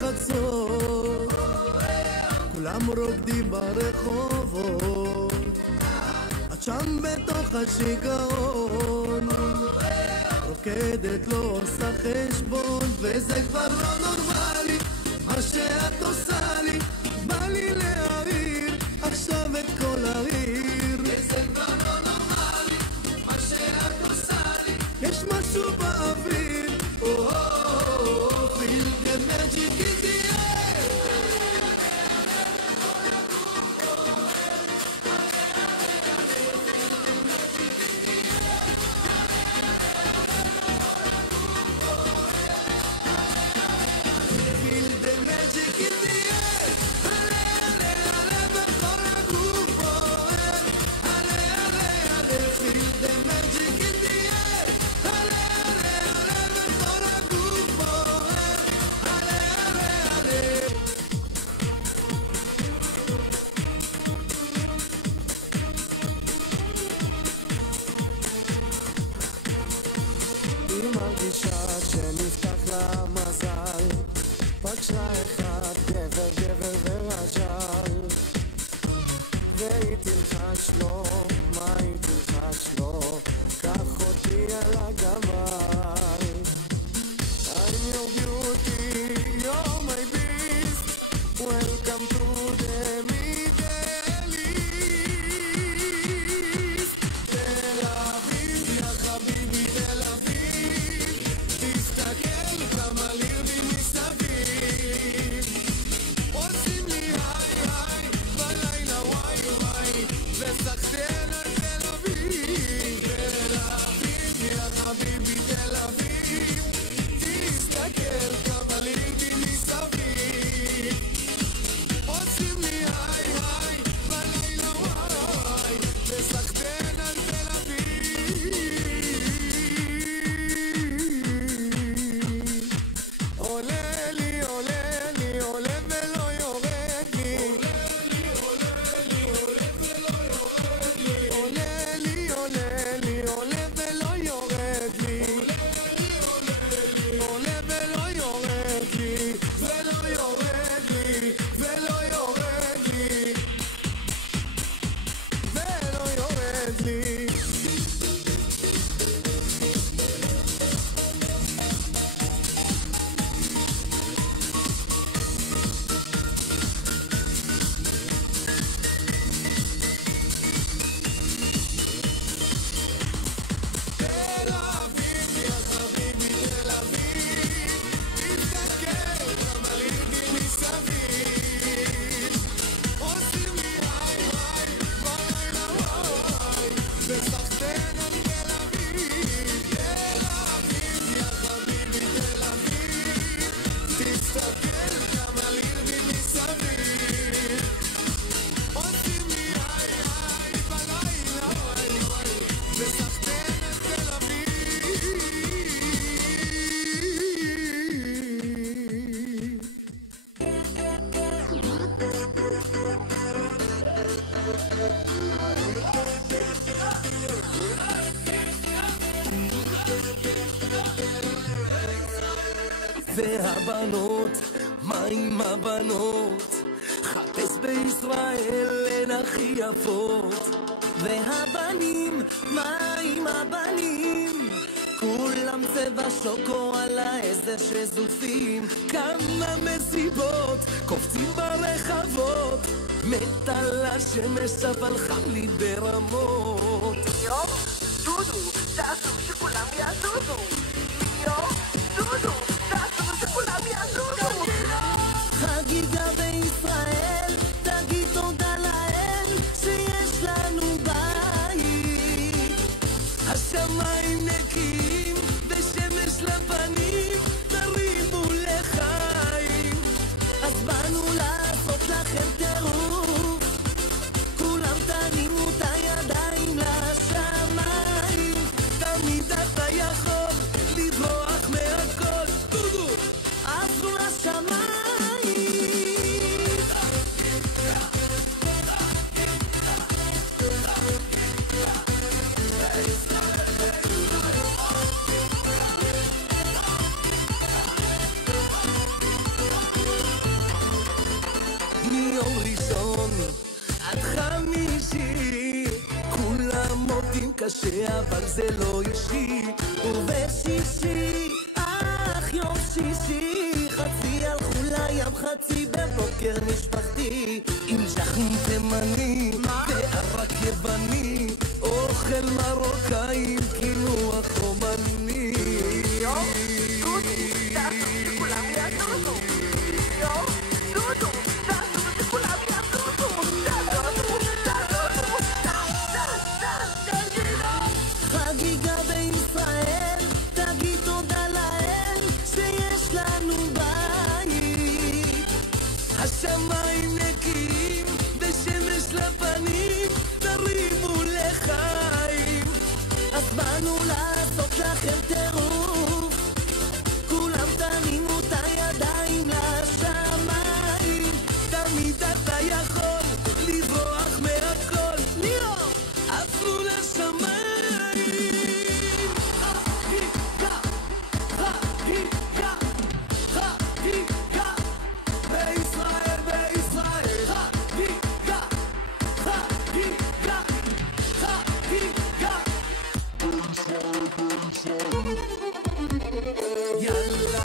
בחצות, כולם רוקדים ברחובות, את שם בתוך השיגעון, רוקדת לא עושה חשבון, וזה כבר לא נורמלי מה שאת עושה לי, בא לי להעיר עכשיו את כל העיר, וזה כבר לא נורמלי מה שאת עושה לי, יש משהו באוויר, feel the magic in the air. Feel the magic in the air. Ale, ale, ale, בכל הגוף בוער. Ale, ale, ale, feel the magic in the air. Ale, ale, ale, בכל הגוף בוער. Ale, ale, ale. היא מרגישה שנפתח לה מזל, פגשה אחד גבר גבר ורג'ל, והיא תלחש לו, מה היא תלחש לו, קח אותי אל הגמל. I'm your beauty, you're my beast, welcome to the Middle East. תל אביב, יא חביבי תל אביב, תסתכל כמה לירדים מסביב, עושים לי היי היי בלילה וואי וואי, וסחטיין על תל אביב. תל אביב, יא חביבי תל אביב, תסתכל כמה לירדים מסביב, עושים לי היי היי בלילה וואי, וסחטיין על תל אביב. עולה לי עולה לי עולה ולא יורד לי, עולה לי עולה לי עולה ולא יורד לי, עולה ולא יורד לי, ולא יורד לי, ולא יורד לי, ולא יורד לי. תל אביב, יא חביבי תל אביב, תסתכל כמה לירדים מסביב, עושים לי היי היי בלילה וואי, וסחטיין על תל אביב. תל אביב, יא חביבי תל אביב, תסתכל כמה לירדים מסביב, עושים לי היי היי בלילה וואי וואי, וסחטיין על תל אביב. והבנות, מה עם הבנות? חפש בישראל הן הכי יפות. והבנים, מה עם הבנים? כולם צבע שוקו על העזר שזופים, כמה מסיבות קופצים ברחבות, מתה לשמש אבל חם לי ברמות. יום, דודו, תעשו שכולם יעזוזו. יום, דודו, תעשו שכולם יעזוזו. חגיגה בישראל, תגיד תודה לאל שיש לנו בית, השמיים נקיים ושמש לפנים, תרימו לחיים. אז באנו לעשות לכם טירוף, כולם תרימו את הידיים לשמיים, תמיד אתה יכול עובדים קשה אבל זה לא אישי. ובשישי, אך יום שישי, חצי הלכו לים חצי בבוקר משפחתי, עם ז'חים תימני וערק יווני, אוכל מרוקאי עם קינוח רומני. דודו, תעשו שכולם יעזוזו. דודו, תעשו שכולם יעזוזו. חגיגה בישראל, תגיד תודה להם שיש לנו בית. השמיים נקיים ושמש לפנים, תרימו לחיים. אז באנו לעשות לכם טירוף, כולם תרימו את הידיים לשמיים. תמיד אתה יכול לברוח מהכל, ליאור, עפו לשמיים. חגיגה, חגיגה, חגיגה בישראל, בישראל. חגיגה, חגיגה, חגיגה יאללה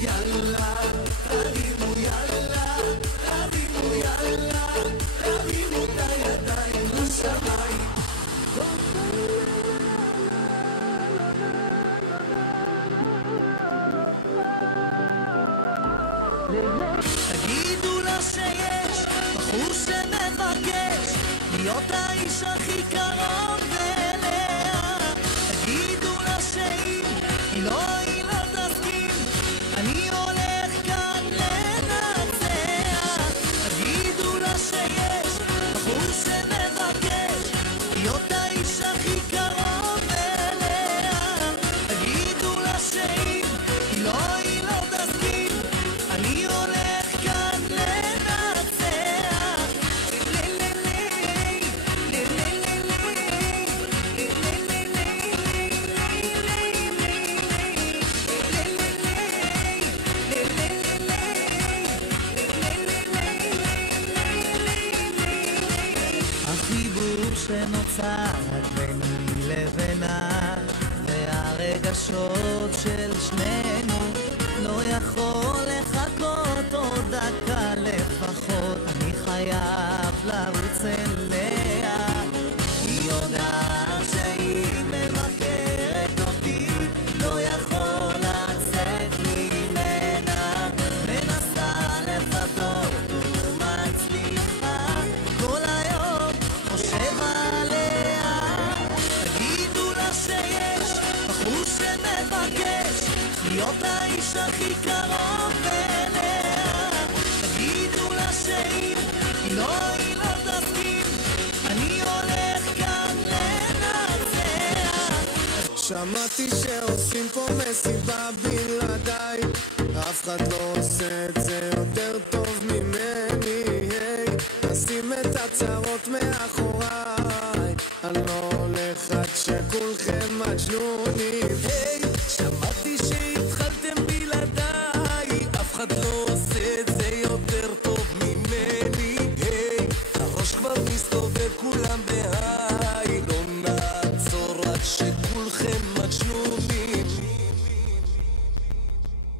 יאללה, תרימו יאללה, תרימו יאללה, תרימו את הידיים לשמיים. תגידו לה שיש בחור שמבקש להיות האיש הכי קרוב אליה. תגידו לה שאם היא לא תסכים, אני הולך כאן לנצח. תגידו לה שיש בחור שמבקש להיות האיש הכי קרוב אליה. תגידו לה שאם היא לא תסכים, אני הולך כאן לנצח. החיבור שנוצר ביני לבינה והרגשות של שנינו לא יכול לחכות עוד דקה לפחות. אני חייב לרוץ אליה, היא יודעת שהיא מבקרת אותי, לא יכול לצאת ממנה, מנסה לפתות ומצליחה, כל היום חושב עליה. תגידו לה שיש בחור שמבקש להיות האיש הכי קרוב אליה. תגידו לה שאם היא לא תסכים, אני הולך כאן לנצח. שמעתי שעושים פה מסיבה בלעדיי, אף אחד לא עושה את זה יותר טוב ממני. היי, נשים את הצרות מאחוריי, אני לא הולך עד שכולכם מג'נונים. היי, שמעתי שהתחלתם בלעדיי, אף אחד לא עושה את זה יותר טוב ממני. היי, הראש כבר מסתובב כולם בהיי, לא נעצור עד שכולכם מג'נונים.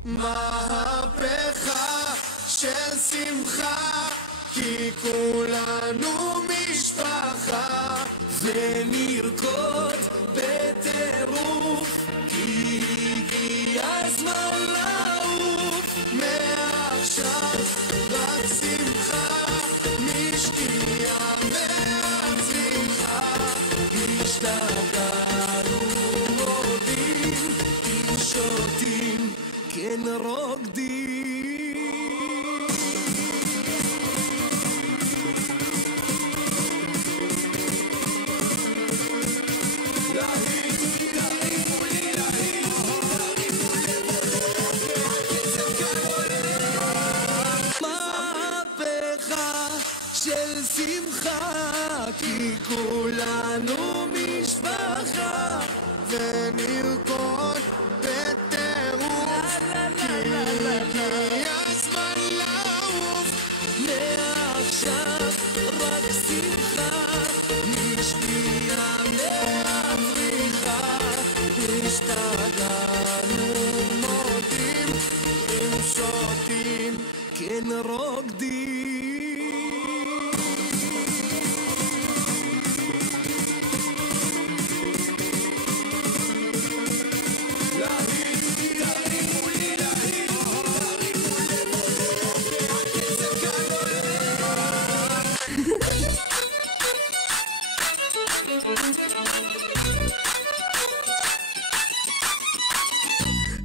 מהפכה של שמחה, כי כולנו משפחה, ונרקוד בטירוף, כי הגיע הזמן לעוף. מעכשיו רק שמחה, משקיעה מהצליחה, השתגענו מורדים, אם שותים כן רוקדים. מהפכה של שמחה, כי כולנו משפחה, ונרקוד בטירוף, כי הגיע הזמן לעוף. שותים, כן רוקדים.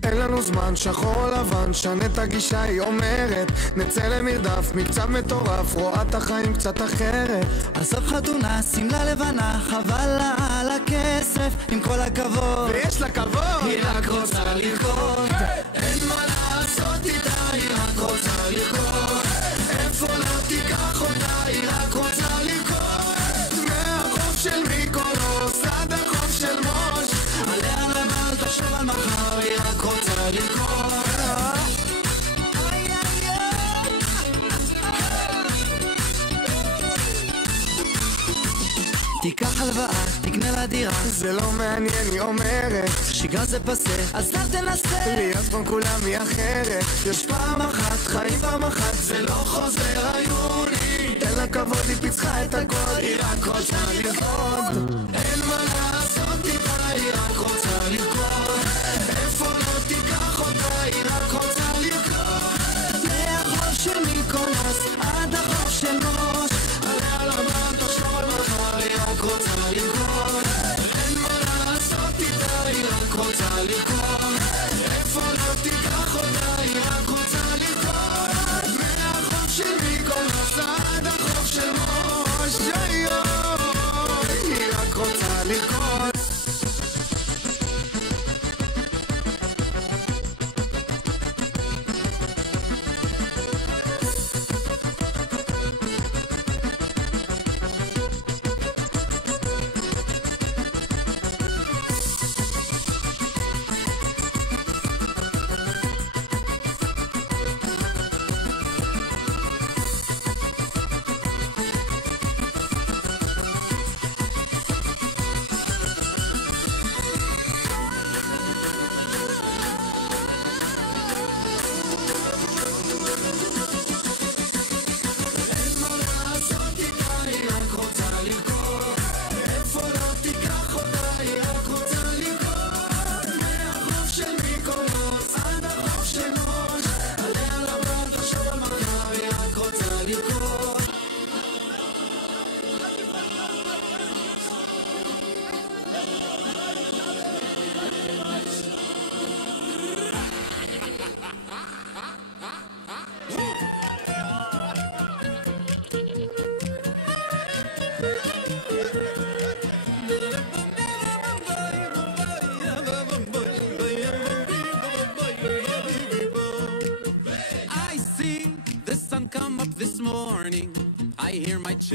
אין לנו זמן, שחור או לבן, שנה את הגישה, היא אומרת נצא למרדף, מקצב מטורף, רואה את החיים קצת אחרת. עזוב חתונה, שמלה לבנה, חבל לה על הכסף, עם כל הכבוד ויש לה כבוד, היא רק רוצה לרקוד. אין מה לעשות איתה, היא רק רוצה לרקוד. איפה לא תיקח אותה, היא רק רוצה לרקוד. מהחוף של מיקולוס עד החוף של מוש, עליה לבן, תחשוב על מחר, היא רק רוצה לרקוד. תיקח הלוואה, תקנה לה דירה, זה לא מעניין, היא אומרת שגרה זה פסה, אז אל תנסה להיות כמו כולם היא אחרת. יש פעם אחת, חיים פעם אחת, זה לא חוזר היוני. תן לה כבוד, היא פיצחה את הקוד, היא רק רוצה לרקוד. אין מה לעשות איתה, היא רק רוצה לרקוד. איפה לא תיקח אותה, היא רק רוצה לרקוד. מהחוף של מיקולוס עד החוף של מוש, עליה לבן, תחשוב על מחר, היא רק רוצה לרקוד. אין מה לעשות איתה, היא רק רוצה לרקוד. איפה לא תיקח אותה, היא רק רוצה לרקוד. מהחוף של מיקולוס עד החוף של מוש, היא רק רוצה לרקוד.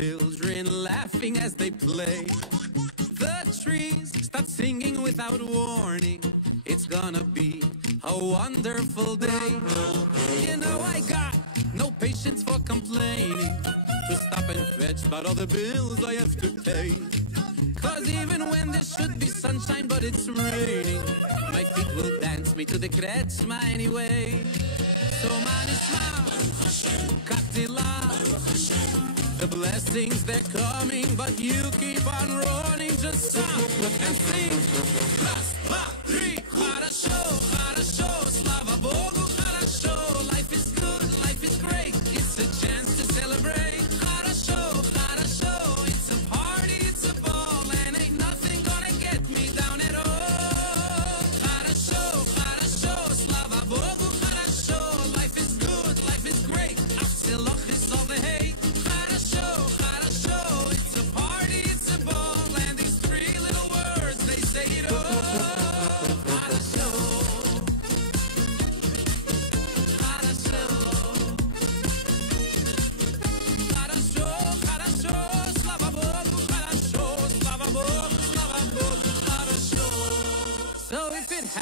Children laughing as they play. The trees start singing without warning. It's gonna be a wonderful day. You know I got no patience for complaining, to stop and fetch about all the bills I have to pay. Cause even when there should be sunshine but it's raining, my feet will dance me to the Kretschma anyway. So man is Katila, the blessings they're coming, but you keep on running. Just stop and sing. Раз, два, три. Хорошо, хорошо, слава Богу, хорошо. Life is good, life is great. It's a chance to celebrate. Хорошо, хорошо, it's a party, it's a ball, and ain't nothing gonna get me down at all. Хорошо, хорошо, слава Богу, хорошо. Life is good, life is great. Absolut is all the hate.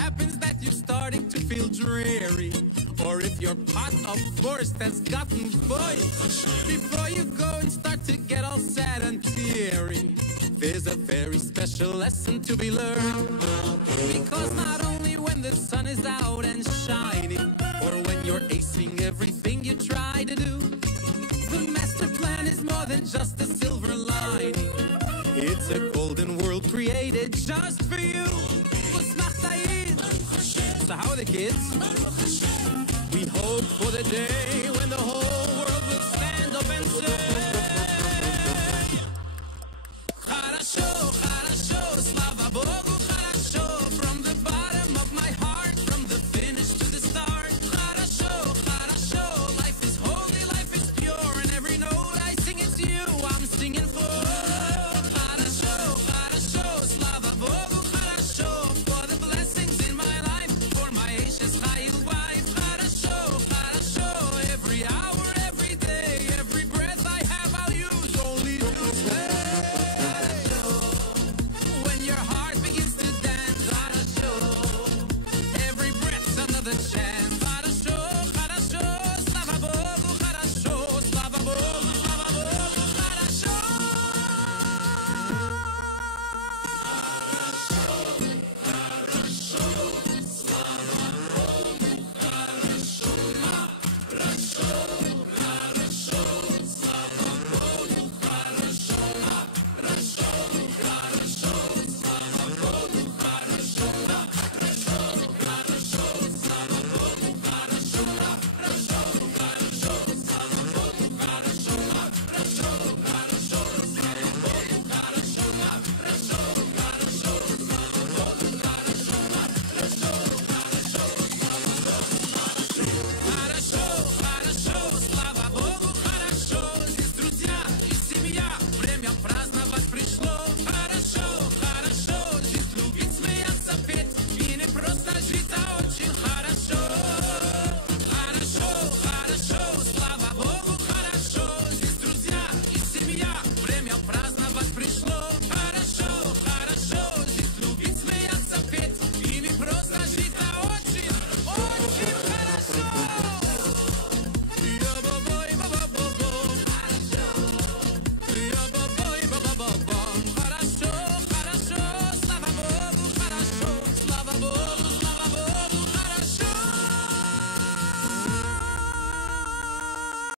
Happens that you're starting to feel dreary, or if your your pot of force that's gotten boiled. Before you go and start to get all sad and teary, there's a very special lesson to be learned. Because not only when the sun is out and shining, or when you're acing everything you try to do, the master plan is more than just a silver lining. It's a golden world created just for you. So how are the kids? We hope for the day when the whole world will stand up and say